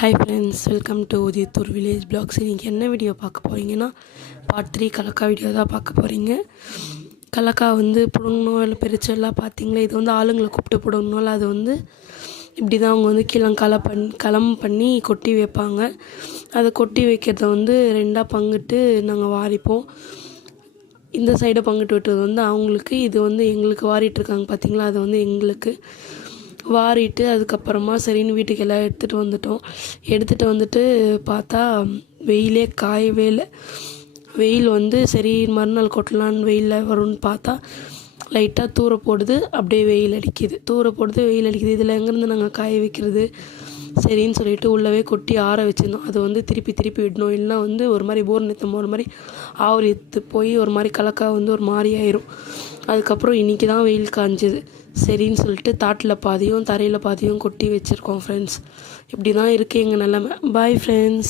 Hi friends, welcome to Udiyathur village vlogs. இன்றைக்கி என்ன video பார்க்க போகிறீங்கன்னா, பார்ட் 3 கலக்கா வீடியோ தான் பார்க்க போகிறீங்க. கலக்கா வந்து பிடுங்கணும் இல்லை பிரித்து எல்லாம் பார்த்தீங்களா, இது வந்து ஆளுங்களை கூப்பிட்டு பிடுங்கணும்ல, அது வந்து இப்படி தான் அவங்க வந்து களம் பண்ணி கொட்டி வைப்பாங்க. அதை கொட்டி வைக்கிறத வந்து ரெண்டாக பங்கிட்டு நாங்கள் வாரிப்போம். இந்த சைடை பங்கிட்டு விட்டுறது வந்து அவங்களுக்கு, இது வந்து எங்களுக்கு வாரிட்டுருக்காங்க பார்த்தீங்களா, அது வந்து எங்களுக்கு வாரிட்டு அதுக்கப்புறமா சரின்னு வீட்டுக்கு எல்லாம் எடுத்துகிட்டு வந்துட்டு பார்த்தா வெயிலே காயவே இல்லை. வெயில் வந்து சரி மறுநாள் கொட்டலான்னு வெயிலில் வரும்னு பார்த்தா லைட்டாக தூர போடுது, அப்படியே வெயில் அடிக்குது. இதில் எங்கேருந்து நாங்கள் காய வைக்கிறது? சரின்னு சொல்லிட்டு உள்ளவே கொட்டி ஆற வச்சுருந்தோம். அது வந்து திருப்பி விடணும், இல்லைனா வந்து ஒரு மாதிரி போர் நிறுத்தம் ஒரு மாதிரி ஆவரி எடுத்து போய் ஒரு மாதிரி கலக்கா வந்து ஒரு மாதிரி ஆயிரும். அதுக்கப்புறம் இன்றைக்கி தான் வெயில் காஞ்சிது. சரின்னு சொல்லிட்டு தாட்டில் பாதியும் தரையில் பாதியும் கொட்டி வச்சுருக்கோம் ஃப்ரெண்ட்ஸ். இப்படி தான் இருக்குது எங்கள் நிலமை. Bye friends.